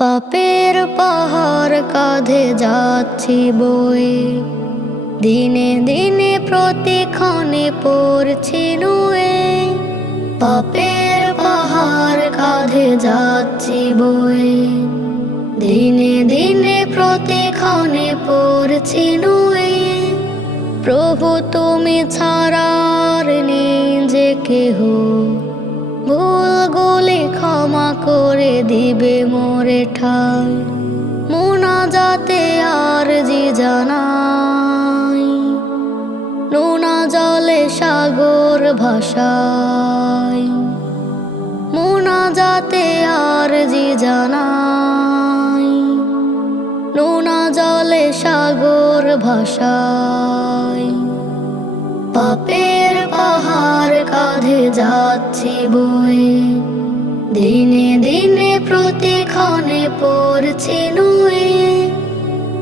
পাপের পাহাড় কাঁধে যাচ্ছি বয়ে, দিনে দিনে প্রতিক্ষণে পড়ছি নুয়ে। পাপের পাহাড় কাঁধে যাচ্ছি বয়ে, দিনে দিনে প্রতিক্ষণে পড়ছি নুয়ে। প্রভু তুমি ছাড়ার নেই যে কেহ, ভুলগুলি ক্ষমা করে দিবে মোরে ঠাই। মুনাজাতে আরজি জানাই, নোনা জলে সাগর ভাসাই। মুনাজাতে আরজি জানাই, নোনা জলে সাগর ভাসাই। পাপের পাহাড় কাঁধে যাচ্ছি বয়ে, দিনে দিনে প্রতিক্ষণে পড়ছি নুয়ে।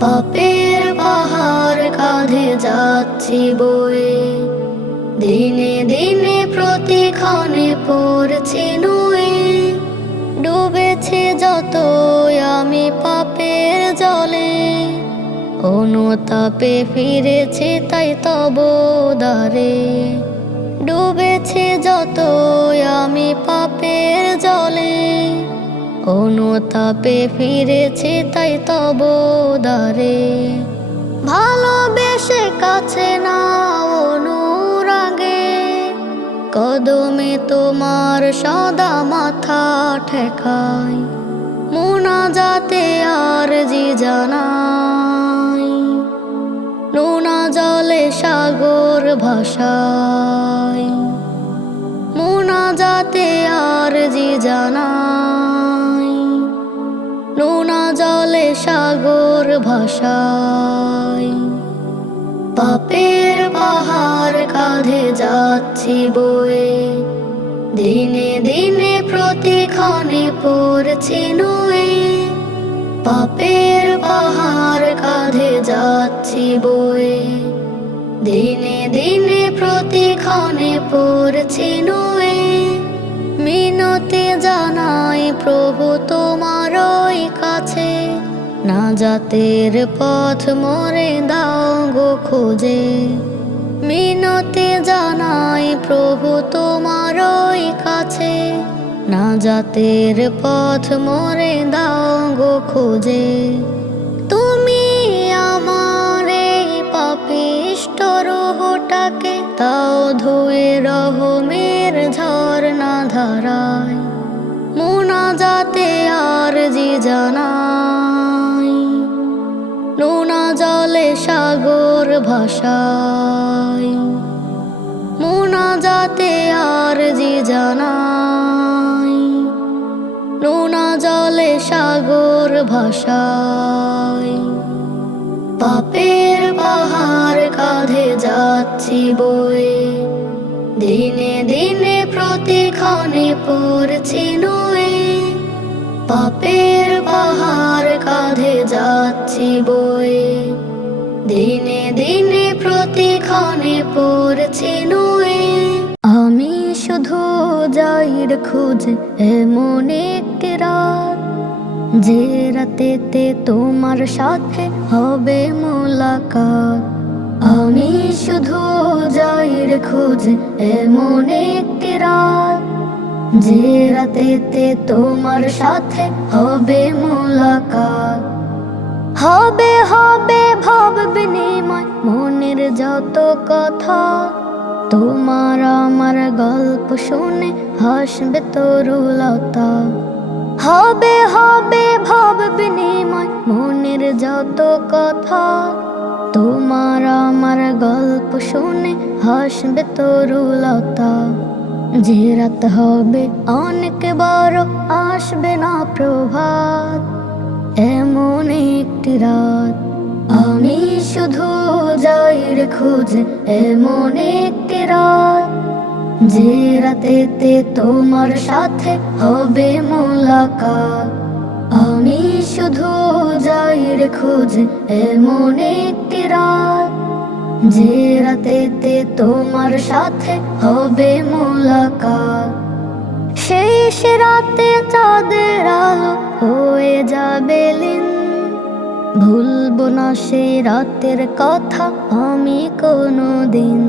পাপের পাহাড় কাঁধে যাচ্ছি বয়ে, দিনে দিনে প্রতিক্ষণে পড়ছি নুয়ে। ডুবেছি যতই আমি পাপের জলে, অনুতাপে ফিরেছি তাই তব দ্বারে। ডুবেছি যতই আমি পাপের জলে, অনুতাপে ফিরেছি তাই তব দ্বারে। ভালোবেসে কাছে না অনুরাগে, কদমে তোমার সদা মাথা ঠেকাই। মুনাজাতে আরজি জানাই, নোনা জলে সাগর ভাসাই। মুনাজাতে আরজি জানাই, নোনা জলে সাগর ভাসাই। পাপের পাহাড় কাঁধে যাচ্ছি বয়ে, দিনে দিনে প্রতিক্ষণে পড়ছি নুয়ে। পাপের পাহাড় কাঁধে যাচ্ছি বয়ে, দিনে দিনে প্রতিক্ষণে পড়ছি নুয়ে। মিনতি জানাই প্রভু তোমারই কাছে, নাজাতের পথ মোরে দাও গো খুঁজে। মিনতি জানাই প্রভু তোমারই কাছে, নাজাতের পথ মোরে দাও গো খুঁজে। তুমি আমার এই পাপিষ্ঠ রূহটাকে তাও ধুয়ে রহমের ঝর্ণা ধারায়। মুনাজাতে আরজি জানাই, নোনা জলে সাগর ভাসাই। মুনাজাতে আরজি জানাই, নোনা জলে সাগর ভাসাই। পাপের পাহাড় কাঁধে যাচ্ছি বয়ে, দিনে দিনে প্রতিক্ষণে পড়ছি নুয়ে। পাপের পাহাড় কাঁধে যাচ্ছি বয়ে, দিনে দিনে প্রতিক্ষণে পড়ছি নুয়ে। আমি শুধু যাইর খুঁজে এমন একটি রাত, যে রাতেতে তোমার সাথে হবে মোলাকাত। আমি শুধু যাইর খুঁজে এমন একটি রাত, যে রাতেতে তোমার সাথে হবে মোলাকাত। হবে হবে ভাব বিনিময় মনের যত কথা, তোমার আমার গল্প শুনে হাসবে তরুলতা। হবে হবে ভাব বিনিময় মনের যত কথা, তোমার আমার গল্প শুনে হাসবে তরুলতা। যে রাত হবে অনেক বড়, আসবে না প্রভাত, এমন একটি রাত। আমি শুধু যাইর খুঁজে এমন একটি রাত, যে রাতেতে তোমার সাথে হবে মোলাকাত। আমি শুধু যাইর খুঁজে এমন একটি রাত, যে রাতেতে তোমার সাথে হবে মোলাকাত। শেষ রাতে চাঁদের আলো হয়ে হয়ে যাবে লীন। ভুলবো না সেই রাতের কথা আমি কোনোদিন।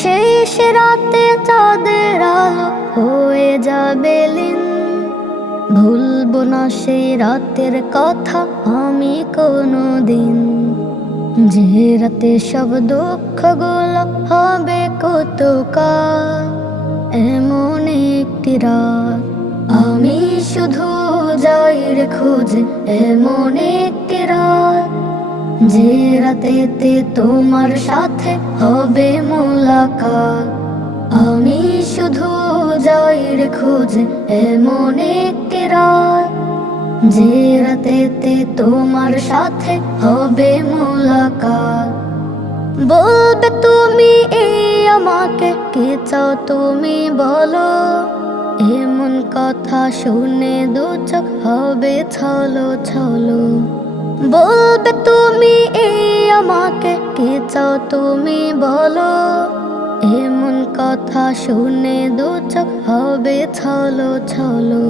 শেষ রাতে চাঁদের আলো হয়ে যাবে লীন। ভুলবো না সেই রাতের কথা আমি কোনোদিন। যে রাতে সব দুঃখগুলো হবে কতকাল, এমন একটি রাত আমি শুধু যাই রে খুঁজে। এমন একটি রাত যে রাতেতে তোমার সাথে হবে মোলাকাত। আমি শুধু যাই রে খুঁজে। এমন একটি রাত যে রাতেতে তোমার সাথে হবে মোলাকাত। বলবে তুমি এই আমাকে, কি চাও তুমি বলো। এমন কথা শুনে দু চোখ হবে ছলো ছলো। বলবে তুমি এই আমাকে, কি চাও তুমি বলো। এমন কথা শুনে দু চোখ হবে ছলো ছলো।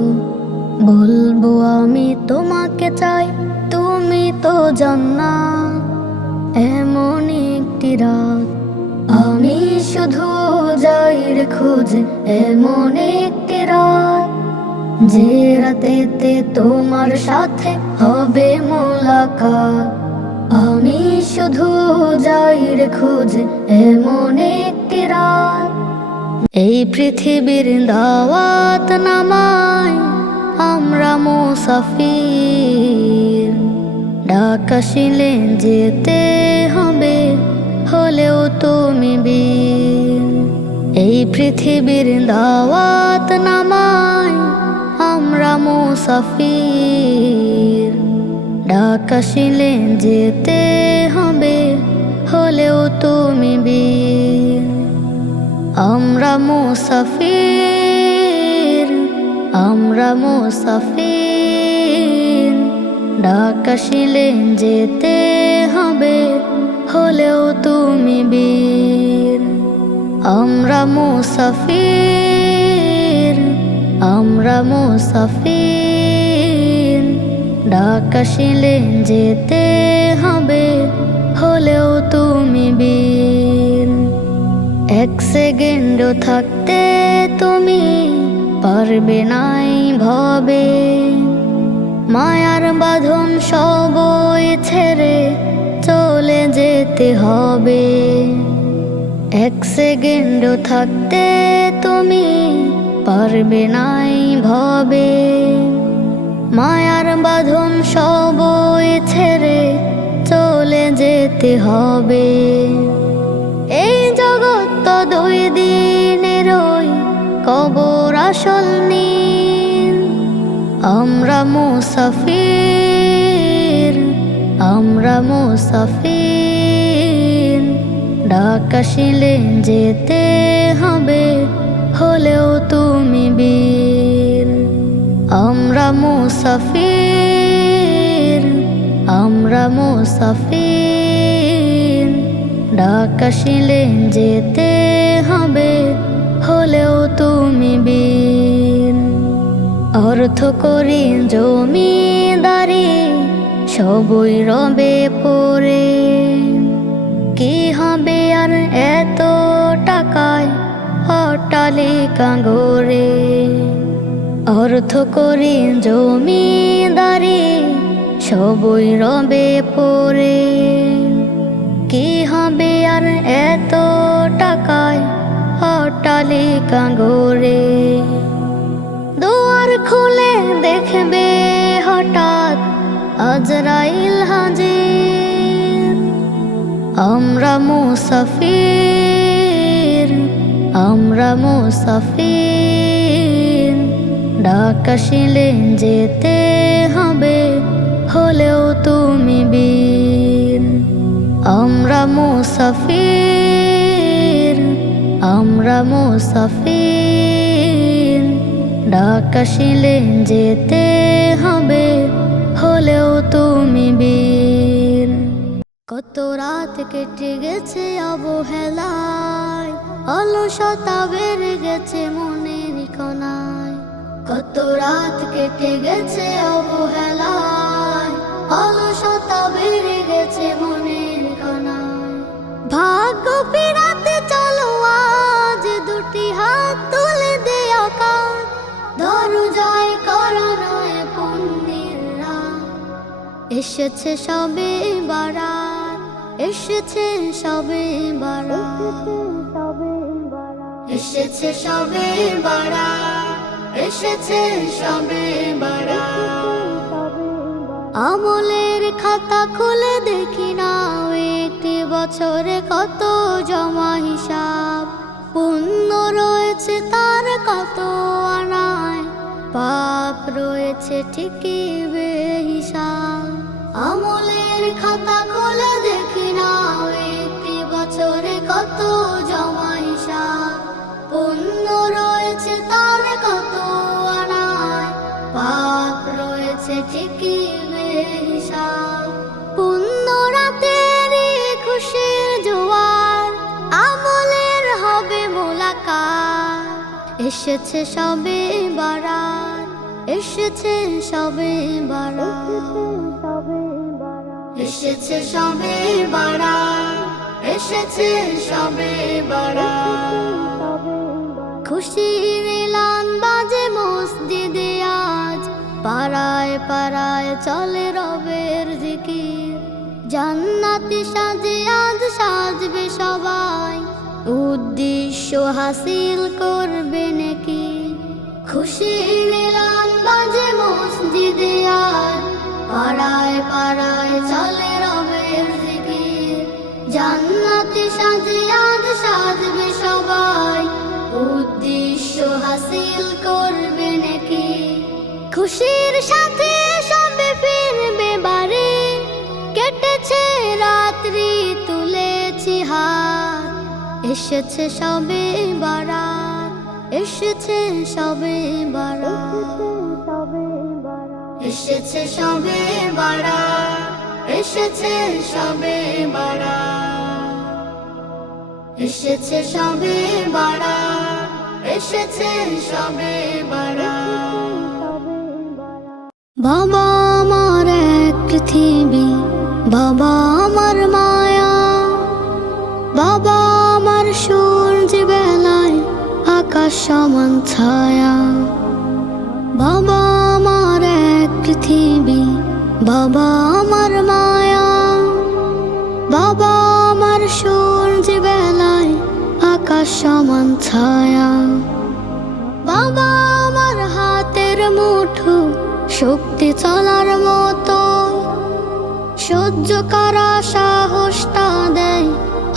বলবো আমি তোমাকে চাই, তুমি তো জান্নাত। এমন একটি রাত আমি শুধু যাই রে খুঁজে। এমন একটি রাত যে রাতেতে তোমার সাথে হবে মোলাকাত। আমি শুধু যাই রে খুঁজে। এমন একটি রাত এই পৃথিবীর দাওয়াত নামাই আমরা মুসাফির। ডাক আসিলে যেতে হবে, হলেও তুমি বীর। এই পৃথিবীর দাওয়াত নামাই আমরা মুসাফির। ডাক আসিলে যেতে হবে, হলেও তুমি বীর। আমরা মুসাফির, আমরা মুসাফির। ডাক আসিলে যেতে হবে, হলেও তুমি বীর। আমরা মুসাফির, আমরা মুসাফির। ডাক আসিলে যেতে হবে, হলেও তুমি বীর। এক সেকেন্ডও থাকতে তুমি পারবে নাই ভবে। মায়ার বাঁধন সবই ছেড়ে চলে যেতে হবে। এক সেকেন্ডও থাকতে তুমি পারবে নাই ভবে। মায়ার বাঁধন সবই ছেড়ে চলে যেতে হবে। এই জগৎ তো দুই দিনেরই কবর আসল নীল। আমরা মুসাফির, আমরা মুসাফির। ডাক আসিলে যেতে হবে, হলেও তুমি বীর। আমরা মুসাফির, আমরা মুসাফির। ডাক আসিলে যেতে হবে, হলেও তুমি বীর। অর্থ করি জমিদারি সবই রবে পড়ে। কি হবে আর এত টাকায় অট্টালিকা গড়ে। অর্থ করি জমিদারি সবই রবে পড়ে। কি হবে আর এত টাকায় অট্টালিকা গড়ে। দুয়ার খুলে দেখবে হঠাৎ আজরাইল হাজির। আমরা মুসাফির, আমরা মুসাফির। ডাক আসিলে যেতে হবে, হলেও তুমি বীর। আমরা মুসাফির, আমরা মুসাফির। ডাক আসিলে যেতে হবে, হলেও তুমি বীর। কত রাত কেটে গেছে অবহেলায়, অলসতা বেড়ে গেছে মনের কোনায়। কত রাত কেটে গেছে অবহেলায়। এসেছে সবে বারাত, এসেছে সবে বারাত, এসেছে সবে বারাত, এসেছে সবে বারাত। আমলের খাতা খুলে দেখি নাও একটি বছরে কত জমা হিসাব, পুণ্য রয়েছে তার কত আনায়, পাপ রয়েছে ঠিকই বেহিসাব। আমলের খাতা খুলে দেখি নাও একটি বছরে কত জমা হিসাব, পুণ্য রয়েছে তার কত আনায়, পাপ রয়েছে ঠিকই বেহিসাব। পুণ্য রাতেরই খুশির জোয়ার, আমলের হবে মোলাকাত। এসেছে সবে বারাত, এসেছে সবে বারাত, এসেছে সবে বারাত, এসেছে সবে বারাত। খুশির এলান বাজে মসজিদে আজ, পাড়ায় পাড়ায় চলে রবের জিকির। জান্নাতি সাজে আজ সাজবে সবাই, উদ্দেশ্য হাসিল করবে নাকি। খুশির এলান বাজে মসজিদে আজ, পাড়ায় পাড়ায় চলে রবের জিকির। জান্নাতি সাজে আজ সাজবে সবাই, উদ্দেশ্য হাসিল করবে নাকি। খুশির সাথে সবে ফিরবে বাড়ি, কেটেছে রাত্রি তুলেছি হাত। এসেছে সবে বারাত, এসেছে সবে বারাত, এসেছে সবে বারাত, এসেছে সবে বারাত, এসেছে সবে বারাত, এসেছে সবে বারাত। বাবা আমার এক পৃথিবী, বাবা আমার মায়া, বাবা আমার সূর্য বেলায় আকাশ সমান ছায়া। বাবা আমার এক পৃথিবী, বাবা আমার মায়া, বাবা আমার সূর্য বেলায় আকাশ সমান ছায়া। বাবা আমার হাতের মুঠো, শক্তি চলার মতো, সহ্য করা সাহসটা দেয়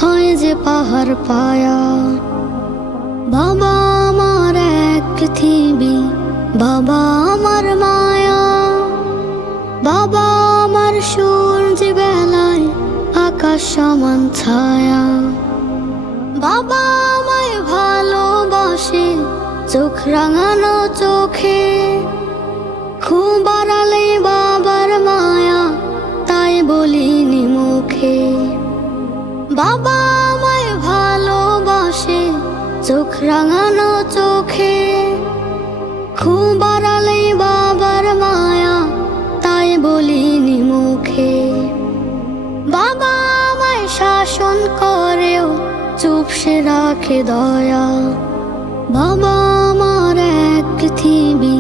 হয় যে পাহাড় পায়া। বাবা আমার এক পৃথিবী, বাবা আমার মায়া, বাবা আমার সূর্য বেলায় আকাশ সমান ছায়া। বাবা আমায় ভালোবাসে চোখ রাঙানো চোখে, খুব বাড়ালে বাবার মায়া তাই বলিনি মুখে। বাবা আমায় ভালোবাসে চোখ রাঙানো চোখে, খুব বাড়ালে বাবার মায়া তাই বলিনি মুখে। বাবা আমায় শাসন করেও চুপসে রাখে দয়া। বাবা আমার এক পৃথিবী,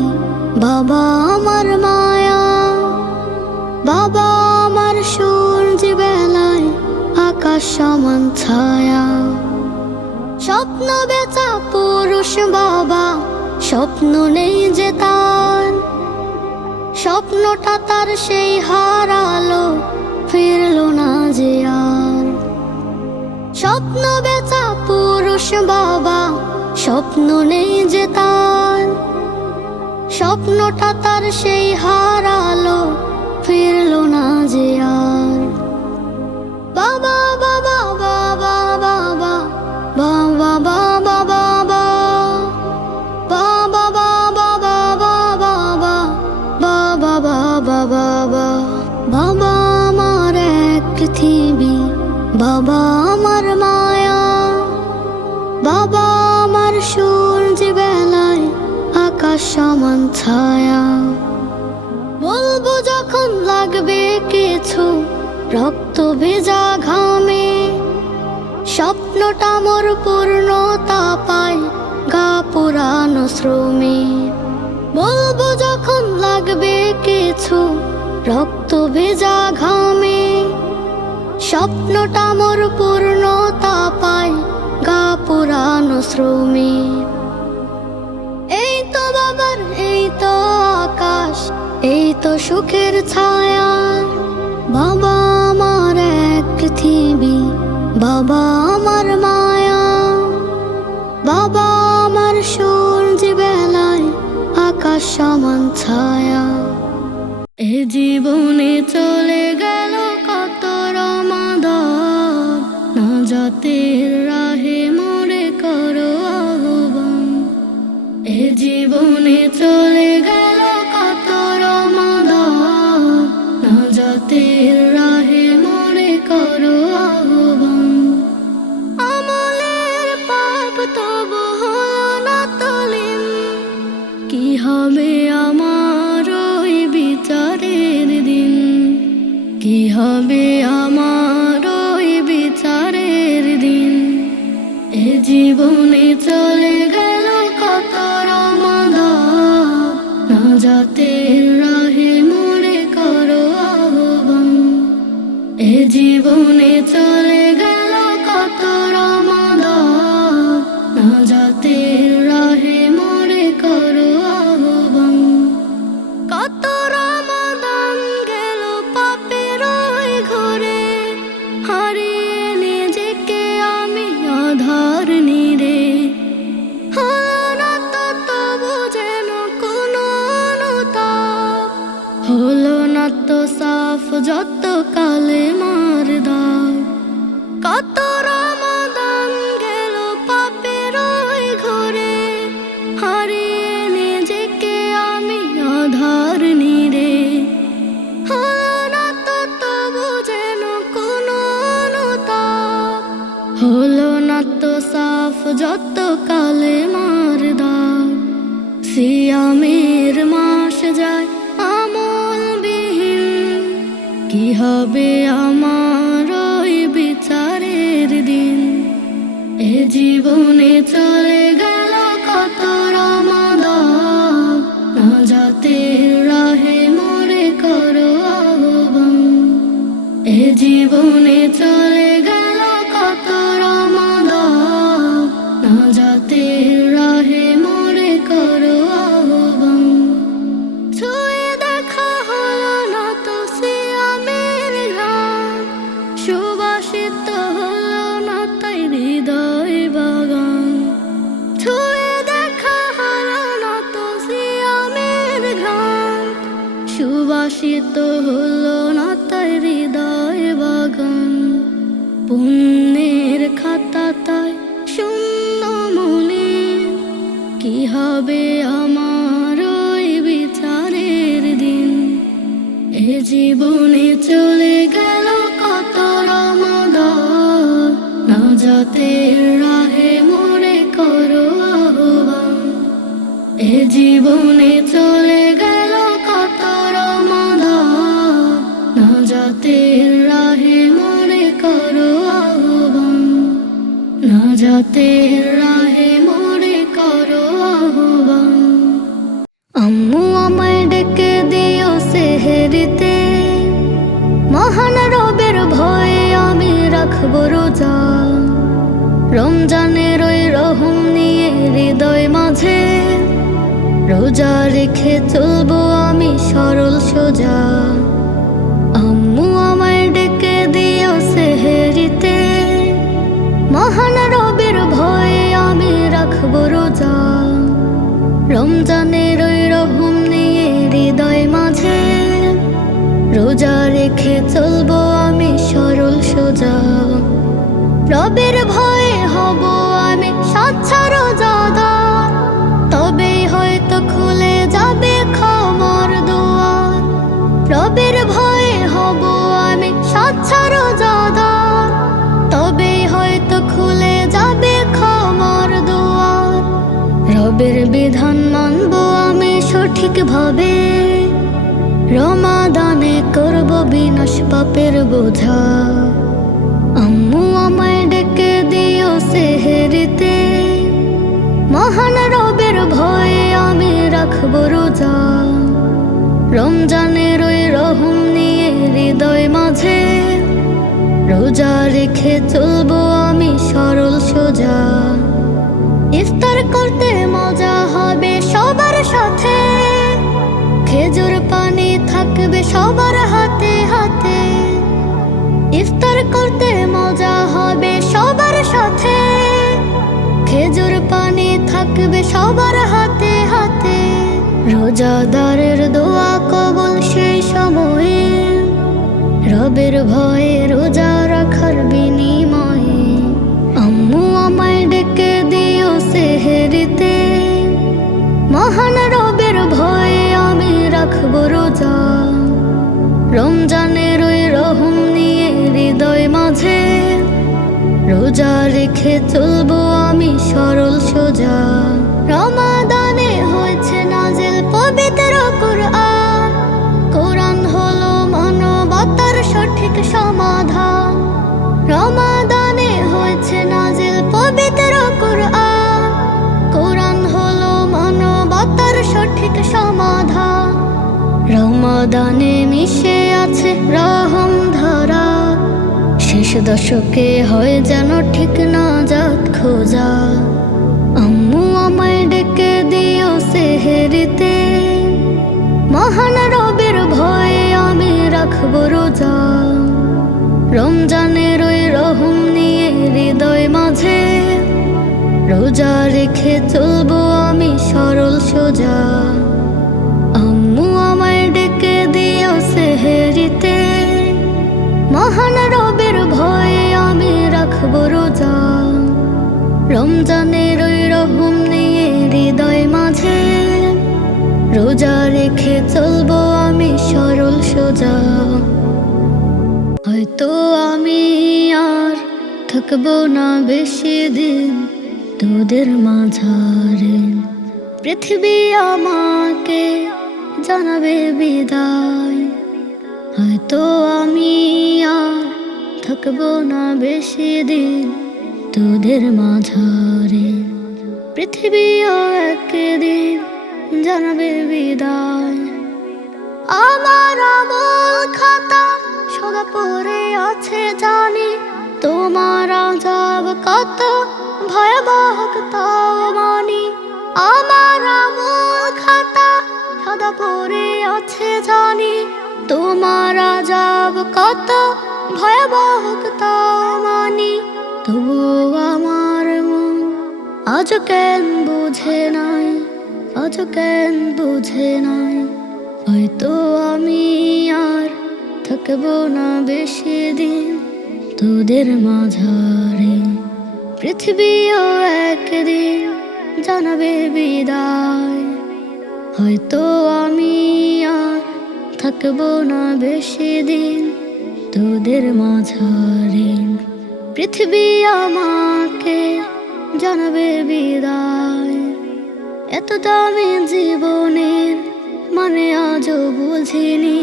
বাবা আমার মায়া, বাবা আমার সূর্য বেলায় আকাশ সমান ছায়া। স্বপ্ন বেচা পুরুষ বাবা, স্বপ্ন নেই যে তার, স্বপ্নটা তার সেই হারালো ফিরলো না যে আর। স্বপ্ন বেচা পুরুষ বাবা, স্বপ্ন নেই যে তার, স্বপ্নটা তার সেই হারালো ফিরলো না যে আর। বাবা বাবা বাবা বাবা বাবা বাবা বাবা বাবা বাবা বাবা বাবা বাবা বাবা। বাবা আমার এক পৃথিবী, বাবা আমার মায়া, বাবা আমার সূর্য বেলায় আকাশ সমান ছায়া। বলবো যখন লাগবে কিছু রক্ত ভেজা ঘামে, স্বপ্নটা মোর পূর্ণতা পায় গা পুরানো শ্রমে। বলবো যখন লাগবে কিছু রক্ত ভেজা ঘামে স্বপ্নটা মোর পূর্ণতা পায় গা পুরানো শ্রমে। এই তো বাবার, এই তো আকাশ, এই তো সুখের ছায়া। বাবা আমার এক পৃথিবী, বাবা আমার মায়া। বাবা আমার সূর্য বেলায় আকাশ সমান ছায়া। এ জীবনে চলে গেল কত রমাদান, নাজাতের রাহে মোরে করো আহ্বান। এ জীবনে চলে গেল কত রমাদান, নাজাতের রাহে মোরে করো আহ্বান। আমলের পাপ তবু হলো না তলিন, কি হবে আমার ওই বিচারের দিন? কি হবে আমার ওই বিচারের দিন? এ জীবনে চলে গেল কত রমাদান, নাজাতের রাহে মোরে করো আহ্বান। এ জীবনে চলে গেল কত রমাদান, নাজাতের রাহে মোরে করো আহ্বান। কত রমাদান গেল পাপের ওই ঘরে, হারিয়ে নিজেকে আমি আধার নীড়ে। হলো না তো তবু যেন কোনো অনুতাপ, হলো না তো সাফ যত কালেমার দাগ। কত রমাদান গেল পাপের ওই ঘরে, হারিয়ে নিজেকে আমি আধার নীড়ে। হলো না তো তবু যেন কোনো অনুতাপ, হলো না তো সাফ যত কালেমার দাগ। সিয়ামের মাস যায় আমলবিহীন, কি হবে আমার ওই বিচারের দিন? এ জীবনে চলে গেল কত রমাদান, নাজাতের রাহে মোরে করো আহ্বান। এ জীবনে চলে গেল কত রমাদান, নাজাতের রাহে মোরে করো আহ্বান। ছুঁয়ে দেখা হলো না তো সিয়ামের ঘ্রাণ, সুবাসিত হলো না তাই হৃদয় বাগান। ছুঁয়ে দেখা হলো না তো সিয়ামের ঘ্রাণ, সুবাসিত হলো না তাই হৃদয় বাগান। পুণ্যের খাতা তাই শূন্য মনে, কি হবে আমার ওই বিচারের দিন? এ জীবনে চলে গেল কত রমাদান, নাজাতের রাহে মোরে করো আহ্বান। এ জীবনে চলে গেল কত রমাদান, নাজাতের রাহে মোরে করো আহ্বান। নাজাতের রাহে মোরে করো আহ্বান। আম্মু আমায় ডেকে দিও সেহেরিতে, মহান রবের ভয়ে আমি রাখবো রোজা। রমজানের ওই রহম নিয়ে হৃদয় মাঝে, রোজা রেখে চলবো আমি সরল সোজা। আম্মু আমায় ডেকে দিও সেহেরিতে, মহান রবের ভয়ে আমি রাখবো রোজা। রমজানের ওই রহম নিয়ে হৃদয় মাঝে, রোজা রেখে চলবো আমি সরল সোজা। রবের ভয়ে হব আমি স্বচ্ছা রোজাদার, তবেই হয়তো খুলে যাবে ক্ষমার দুয়ার। রবের ভয়ে হব আমি স্বচ্ছা রোজাদার, তবেই হয়তো খুলে যাবে ক্ষমার দুয়ার। রবের বিধান মানবো আমি সঠিকভাবে, রমাদানে করব বিনাশ পাপের বোঝা। আম্মু আমায় ডেকে দিও সেহেরিতে, মহান রবের ভয়ে আমি রাখবো রোজা। রমজানের ওই রহম নিয়ে হৃদয় মাঝে, রোজা রেখে চলবো আমি সরল সোজা। ইফতার করতে মজা হবে সবার সাথে, খেজুর পানি থাকবে সবার হাতে হাতে। ইফতার করতে মজা হবে সবার সাথে, খেজুর পানি থাকবে সবার হাতে হাতে। রোজাদারের দোয়া কবুল সেই সময়ে, রবের ভয়ে রোজা রাখার বিনিময়ে। আম্মু আমায় ডেকে দিও সেহেরিতে, মহান রবের ভয়ে আমি রাখবো রোজা। রমজানের ওই রহম নিয়ে হৃদয় মাঝে, রোজা রেখে চলবো আমি সরল সোজা। রমাদানে হয়েছে নাজিল পবিত্র কুরআন, কোরআন হলো মানবতার সঠিক সমাধান। রমাদানে হয়েছে নাজিল পবিত্র কুরআন, কোরআন হলো মানবতার সঠিক সমাধান। রমাদানে মিশে আছে রহম ধারা, শেষ দশকে হয় যেন ঠিক নাজাত খোঁজা। আম্মু আমায় ডেকে দিও সেহেরিতে, মহান রবের ভয়ে আমি রাখবো রোজা। রমজানের ওই রহম নিয়ে হৃদয় মাঝে, রোজা রেখে চলবো আমি সরল সোজা। আম্মু আমায় ডেকে দিও সেহেরিতে, মহান রবের ভয়ে আমি রাখবো রোজা। রমজানের ওই রহম নিয়ে হৃদয় মাঝে, রোজা রেখে চলবো আমি সরল সোজা। হয়তো আমি আর থাকবো না বেশি দিন তোদের মাঝারে, পৃথিবী আমাকে জানাবে বিদায়। হয়তো আমি আর থাকবো না বেশি দিন তোদের মাঝারে, পৃথিবীও একদিন জানাবে বিদায়। আমার আমল খাতা সদা পড়ে আছে জানি, তোমার আযাব কত ভয়াবহ তাও মানি। আমার আমল খাতা সদা পড়ে আছে জানি, তোমার আযাব কত ভয়াবহ তাও মানি। তবুও আমার মন আজ কেন বুঝে নাই, আজ কেন বুঝে নাই। হয়তো আমি আর থাকবো না বেশি দিন তোদের মাঝারে, পৃথিবীও একদিন জানাবে বিদায়। হয়তো আমি আর থাকবো না বেশি দিন তোদের মাঝারে, পৃথিবী আমাকে জানাবে বিদায়। এত দামি জীবনের মানে আজও বুঝিনি,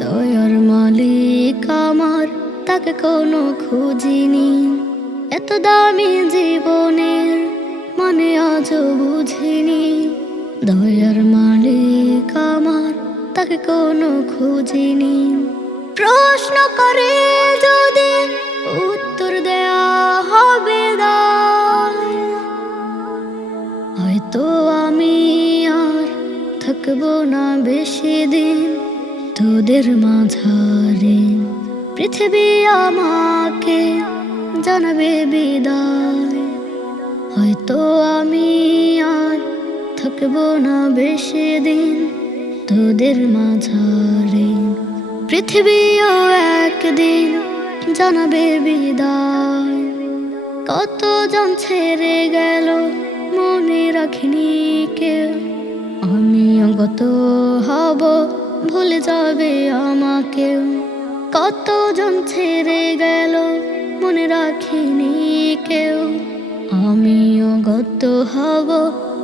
দয়ার মালিক আমার তাকে কোনো খুঁজিনি। এত দামি জীবনের মানে আজও বুঝিনি, দয়ার মালিক আমার তাকে কোনো খুঁজিনি। প্রশ্ন করে যদি উত্তর দেয়া হবে দায়, হয়তো আমি আর থাকবো না বেশি দিন তোদের মাঝারে, পৃথিবী আমাকে জানাবে বিদায়। হয়তো আমি আর থাকবো না বেশি দিন তোদের মাঝারে, পৃথিবীও একদিন জানাবে বিদায়। কতজন ছেড়ে গেল মনে রাখিনি কেউ, আমিও গত হব ভুলে যাবে আমাকেও। কতজন ছেড়ে গেল মনে রাখিনি কেউ, আমিও গত হব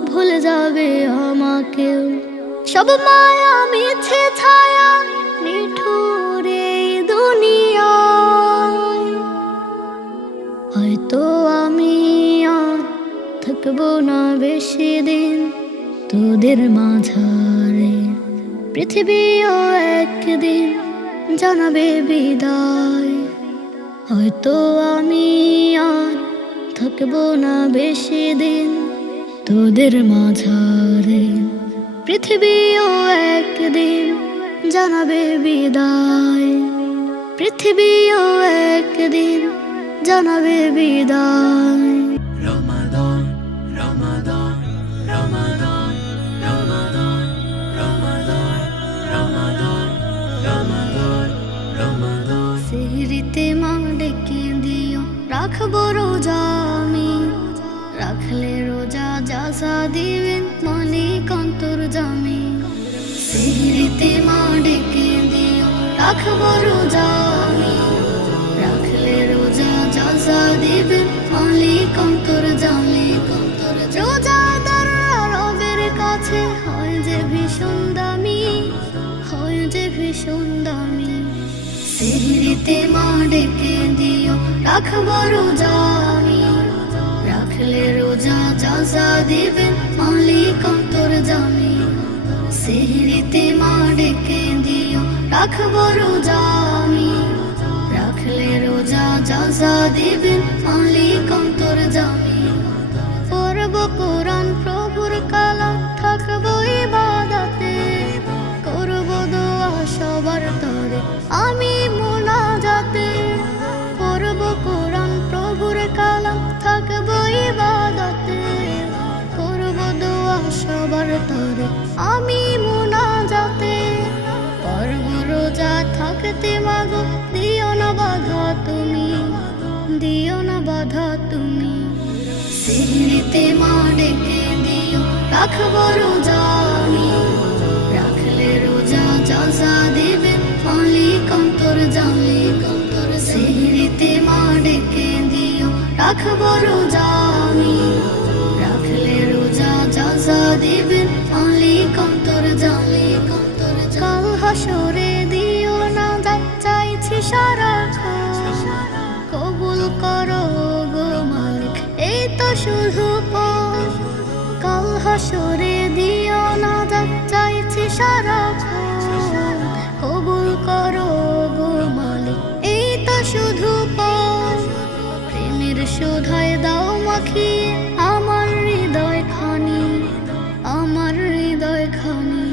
ভুলে যাবে আমাকেও। সব মায়া মিছে ছায়া নিঠুর এই দুনিয়ায়, হয়তো আমি আর থাকবো না বেশি দিন তোদের মাঝারে, পৃথিবীও একদিন জানাবে বিদায়। হয়তো আমি আর থাকবো না বেশি দিন তোদের মাঝারে, পৃথিবীও একদিন জানাবে বিদায়। পৃথিবীও একদিন জানাবে বিদায়। Ramadan, Ramadan, Ramadan, Ramadan, Ramadan, Ramadan, Ramadan, Ramadan. সেহরিতে মা ডেকে দিও, রাখবো রোজা আমি। রাখলে রোজা যাজা দিবেন মালিক অন্তর্যামী। সেহরিতে মা ডেকে দিও, রাখবো রোজা আমি। রাখলে রোজা যাজা দিবেন মালিক অন্তর্যামী। রোজাদাররা রবের কাছে হয় যে ভীষণ দামি, হয় যে ভীষণ দামি। সেহরিতে মা ডেকে দিও, রাখবো রোজা আমি। রাখলে রোজা যাজা দিবেন মালিক অন্তর্যামী। সেহরিতে মা ডেকে দিও, রাখবো রোজা আমি। রাখলে রোজা যাজা দিবেন মালিক অন্তর্যামী। পড়ব কোরআন প্রভুর কালাম, থাকবো ইবাদতে। করব দোয়া সবার তরে আমি মুনাজাতে। পড়ব কোরআন প্রভুর কালাম, থাকবো ইবাদতে। করব দোয়া সবার তরে আমি মুনাজাতে। পড়ব রোজা থাকতে মাগো, দিও না বাধা তুমি, দিও না বাধা তুমি। সেহরিতে মা ডেকে দিও, রাখবো রোজা আমি। রাখলে রোজা যাজা দিবেন মালিক অন্তর্যামী। সেহরিতে মা ডেকে দিও, রাখবো রোজা আমি। রাখলে রোজা যাজা দিবেন মালিক অন্তর্যামী। কাল হাসরে দিও না যা চাইছি সারাক্ষণ, কবুল করো গো মালিক এই তো শুধু পথ। কাল হাসরে দিও না যা চাইছি সারাক্ষণ, কবুল করো গো মালিক এই তো শুধু পথ। প্রেমের শোধায় দাও মাখিয়ে আমার হৃদয় খানি, আমার হৃদয় খানি।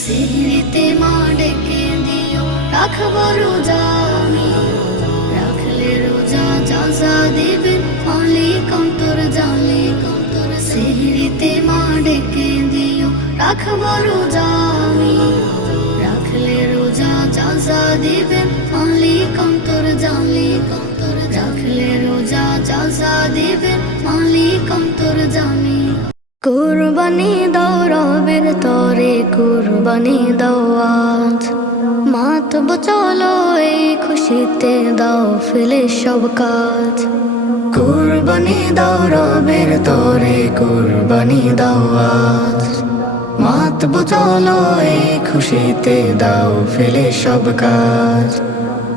সেহরিতে মা ডেকে দিও, রাখবো রোজা আমি। রাখলে রোজা যাজা দিবেন মালিক অন্তর্যামী। সেহরিতে মা ডেকে দিও, রাখবো রোজা আমি। রাখলে রোজা যাজা দিবেন মালিক অন্তর্যামী। রাখলে রোজা যাজা দিবেন মালিক অন্তর্যামী। কুরবানি দাও রবের তরে, কুরবানি দাও আজ। মাতব চলো এই খুশিতে, দাও ফেলে সব কাজ। কুরবানি দাও রবের তরে, কুরবানি দাও আজ। মাতব চলো এই খুশিতে, দাও ফেলে সব কাজ।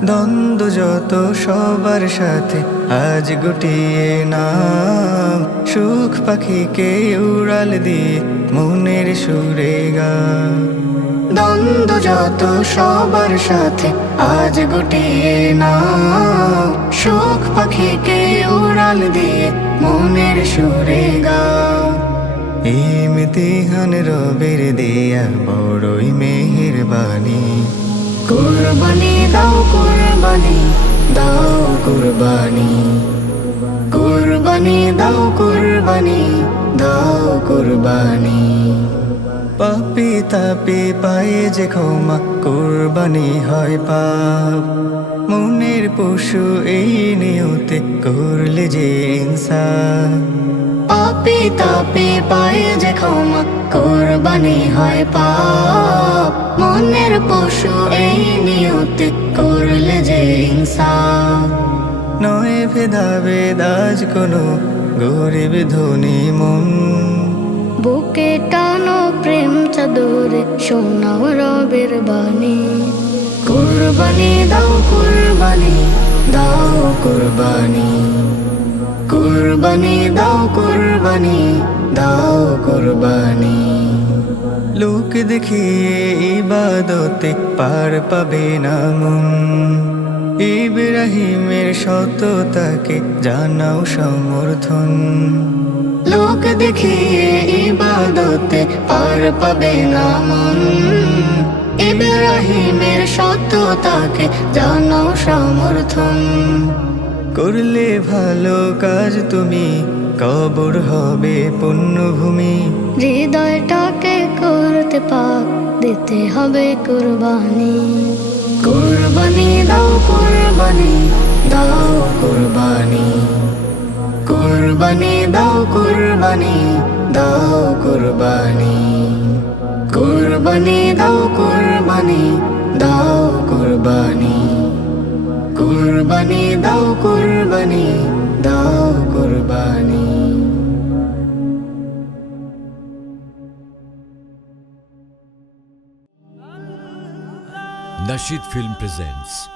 দ্বন্দ্ব যত সবার সাথে আজ গুটিয়ে নাও, সুখ পাখিকে উড়াল দিয়ে মনের সুরে গাও। দ্বন্দ্ব যত সবার সাথে আজ গুটিয়ে নাও, সুখ পাখিকে উড়াল দিয়ে মনের সুরে গাও। ইমতিহান রবের দেয়া বড়ই মেহেরবানি। কুরবানি দাও কুরবানি, দাও কুরবানি। কুরবানি দাও কুরবানি, দাও কুরবানি। পাপি তাপি পায়ে যে ক্ষমা, কুরবানি হয় পাপ। মনের পশু এই নিয়তে করলে যে ইনসাফ। পাপি তাপি পায়ে যে ক্ষমা, কুরবানি হয় পাপ। মনের পশু এই নিয়তে করলে যে ইনসাফ। নয় ভেদাভেদ আজ কোনো গরিব ধনী মন, বুকে টানো প্রেম চাদরে শোনাও রবের বাণী। কুরবানি দাও কুরবানি, দাও কুরবানি। কুরবানি দাও কুরবানি, দাও কুরবানি। লোক দেখিয়ে ইবাদতে পার পাবে না মন। ইব্রাহিমের সততাকে জানাও সমর্থন। লোক দেখিয়ে ইবাদতে পার পাবে না মন। ইব্রাহিমের সততাকে জানাও সমর্থন। করলে ভালো কাজ তুমি কবর হবে পুণ্যভূমি। হৃদয়টাকে করতে পাক দিতে হবে কুরবানি। কুরবানি দাও কুরবানি দাও কুরবানি। কুরবানি দাও কুরবানি দাও কুরবানি। কুরবানি দাও কুরবানি দাও কুরবানি। কুরবানি দাও কুরবানি দাও কুরবানি। Nasheed Film presents